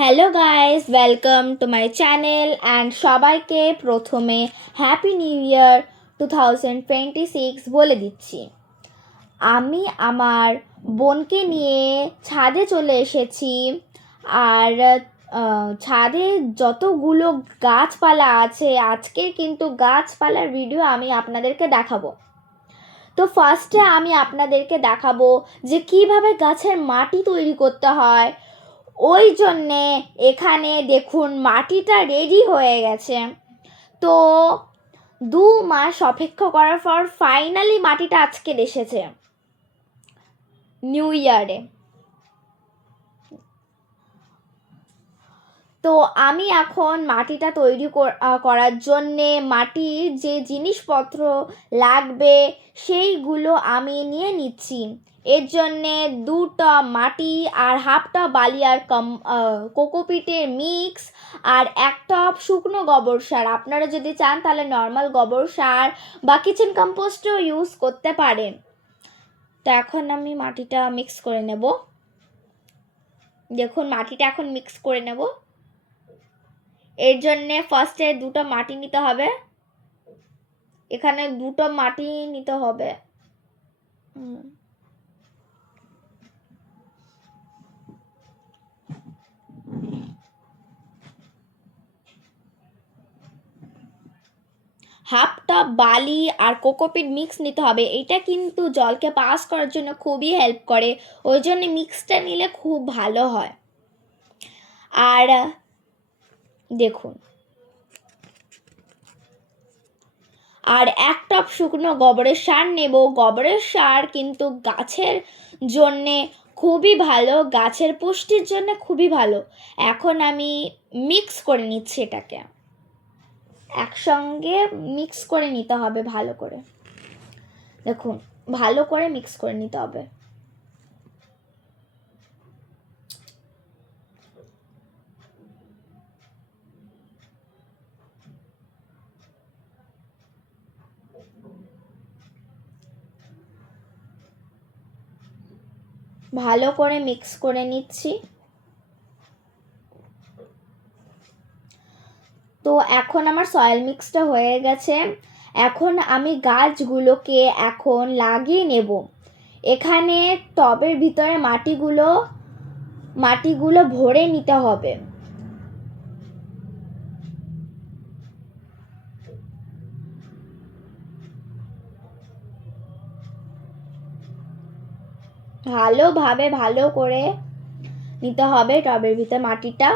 Hello guys, welcome to my channel and সবাইকে প্রথমে happy new year 2026 বলে দিচ্ছি। আমি আমার বোনকে নিয়ে ছাদে চলে এসেছি। আর ছাদে যতগুলো গাছপালা আছে, আজকে কিন্তু গাছপালার ভিডিও আমি আপনাদেরকে দেখাবো। তো ফার্স্টে আমি আপনাদেরকে দেখাবো যে কিভাবে গাছের মাটি তৈরি করতে হয়। ওই জন্যে এখানে দেখুন মাটিটা রেডি হয়ে গেছে। তো 2 মাস অপেক্ষা করার পর ফাইনালি মাটিটা আজকে এসেছে নিউ ইয়ারে। তো আমি এখন মাটিটা তৈরি করার জন্যে মাটির যে জিনিসপত্র লাগবে সেইগুলো আমি নিয়ে নিচ্ছি। এর জন্যে 2টা মাটি আর হাফটা বালি আর কোকোপিটের মিক্স আর 1 টব শুকনো গোবর সার। আপনারা যদি চান তাহলে নর্মাল গোবর সার বা কিচেন কম্পোস্টও ইউজ করতে পারেন। তো এখন আমি মাটিটা মিক্স করে নেব। দেখুন মাটিটা এখন মিক্স করে নেব। এর জন্যে ফার্স্টে 2টা মাটি নিতে হবে। এখানে 2টো মাটি নিতে হবে। হাফটা বালি আর কোকোপিট মিক্স নিতে হবে। এটা কিন্তু জলকে পাস করার জন্য খুবই হেল্প করে, ওই জন্য মিক্সটা নিলে খুব ভালো হয়। আর দেখুন, আর 1 টব শুকনো গোবরের সার নেব। গোবরের সার কিন্তু গাছের জন্যে খুবই ভালো, গাছের পুষ্টির জন্য খুবই ভালো। এখন আমি মিক্স করে নিচ্ছি, এটাকে একসঙ্গে মিক্স করে নিতে হবে ভালো করে। দেখুন ভালো করে মিক্স করে নিতে হবে। ভালো করে মিক্স করে নিচ্ছি। তো এখন আমার সয়েল মিক্সটা হয়ে গেছে। এখন আমি গাছগুলোকে এখন লাগিয়ে নেব। এখানে টবের ভিতরে মাটিগুলো ভরে নিতে হবে। ভালোভাবে ভালো করে নিতে হবে টবের ভিতরে মাটিটা।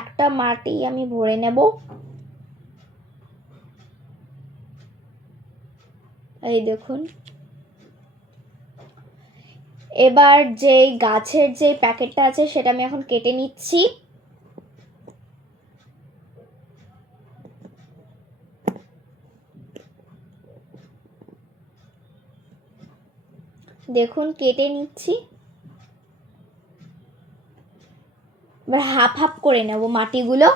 একটা মাটি আমি ভরে নেব। এই দেখুন, এবার যে গাছের যে প্যাকেটটা আছে সেটা আমি এখন কেটে নিচ্ছি। দেখুন কেটে নিচ্ছি। এবার হাফ হাফ করে নেব মাটিগুলো,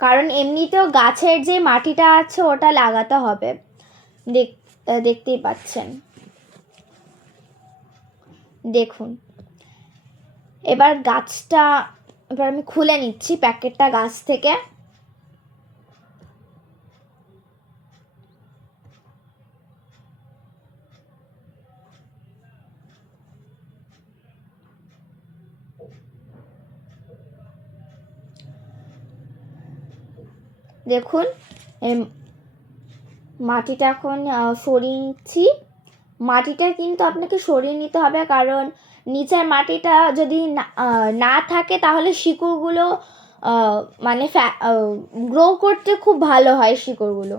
কারণ এমনিতেও গাছের যে মাটিটা আছে ওটা লাগাতে হবে। দেখতেই পাচ্ছেন। দেখুন এবার আমি খুলে নিচ্ছি প্যাকেটটা গাছ থেকে। দেখুন মাটিটা এখন সরিয়ে নিচ্ছি। মাটিটা কিন্তু আপনাকে সরিয়ে নিতে হবে, কারণ নিচের মাটিটা যদি না থাকে তাহলে শিকড়গুলো মানে গ্রো করতে খুব ভালো হয় শিকড়গুলো।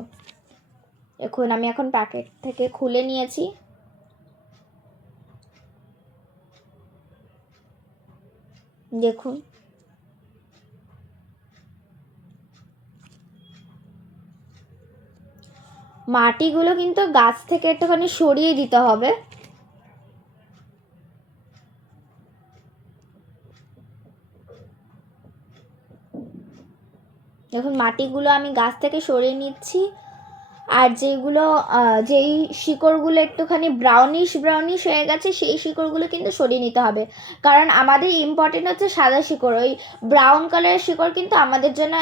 আমি এখন প্যাকেট থেকে খুলে নিয়েছি। দেখুন মাটিগুলো কিন্তু গাছ থেকে একটুখানি সরিয়ে দিতে হবে। দেখুন মাটিগুলো আমি গাছ থেকে সরিয়ে নিচ্ছি। আর যেগুলো যেই শিকড়গুলো একটুখানি ব্রাউনিশ হয়ে গেছে সেই শিকড়গুলো কিন্তু সরিয়ে নিতে হবে, কারণ আমাদের ইম্পর্টেন্ট হচ্ছে সাদা শিকড়। ওই ব্রাউন কালারের শিকড় কিন্তু আমাদের জন্য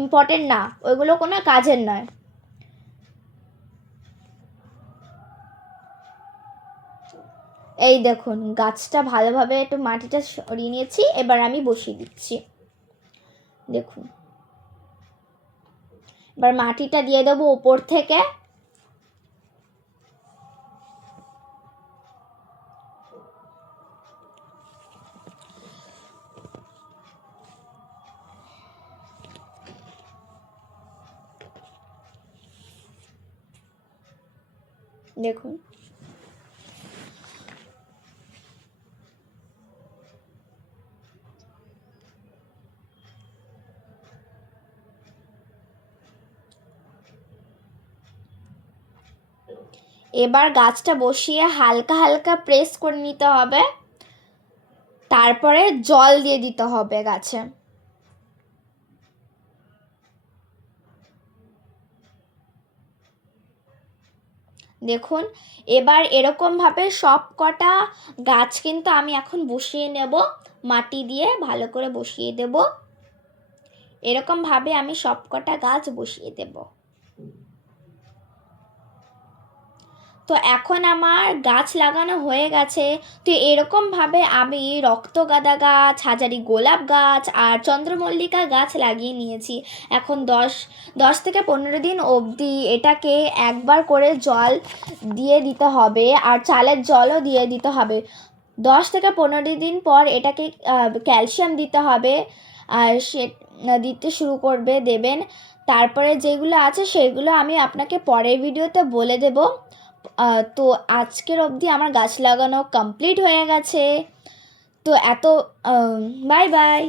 ইম্পর্টেন্ট না, ওইগুলো কোনো কাজের নয়। এই দেখুন গাছটা ভালোভাবে একটু মাটিটা সরিয়ে নিয়েছি, এবার আমি বসিয়ে দিচ্ছি। দেখুন এবার মাটিটা দিয়ে দেবো ওপর থেকে। দেখুন এবার গাছটা বসিয়ে হালকা হালকা প্রেস করে নিতে হবে, তারপরে জল দিয়ে দিতে হবে গাছে। দেখুন এবার এরকমভাবে সব কটা গাছ কিন্তু আমি এখন বসিয়ে নেব, মাটি দিয়ে ভালো করে বসিয়ে দেব। এরকমভাবে আমি সব কটা গাছ বসিয়ে দেব। তো এখন আমার গাছ লাগানো হয়ে গেছে। তো এরকমভাবে আমি রক্তগাঁদা গাছ, হাজারি গোলাপ গাছ আর চন্দ্রমল্লিকা গাছ লাগিয়ে নিয়েছি। এখন 10 থেকে 15 দিন অবধি এটাকে একবার করে জল দিয়ে দিতে হবে, আর চালের জলও দিয়ে দিতে হবে। 10 থেকে 15 দিন পর এটাকে ক্যালসিয়াম দিতে হবে, আর সে দিতে শুরু দেবেন। তারপরে যেগুলো আছে সেগুলো আমি আপনাকে পরের ভিডিওতে বলে দেব। তো আজকের অবধি আমার গাছ লাগানো কমপ্লিট হয়ে গেছে। তো বাই বাই।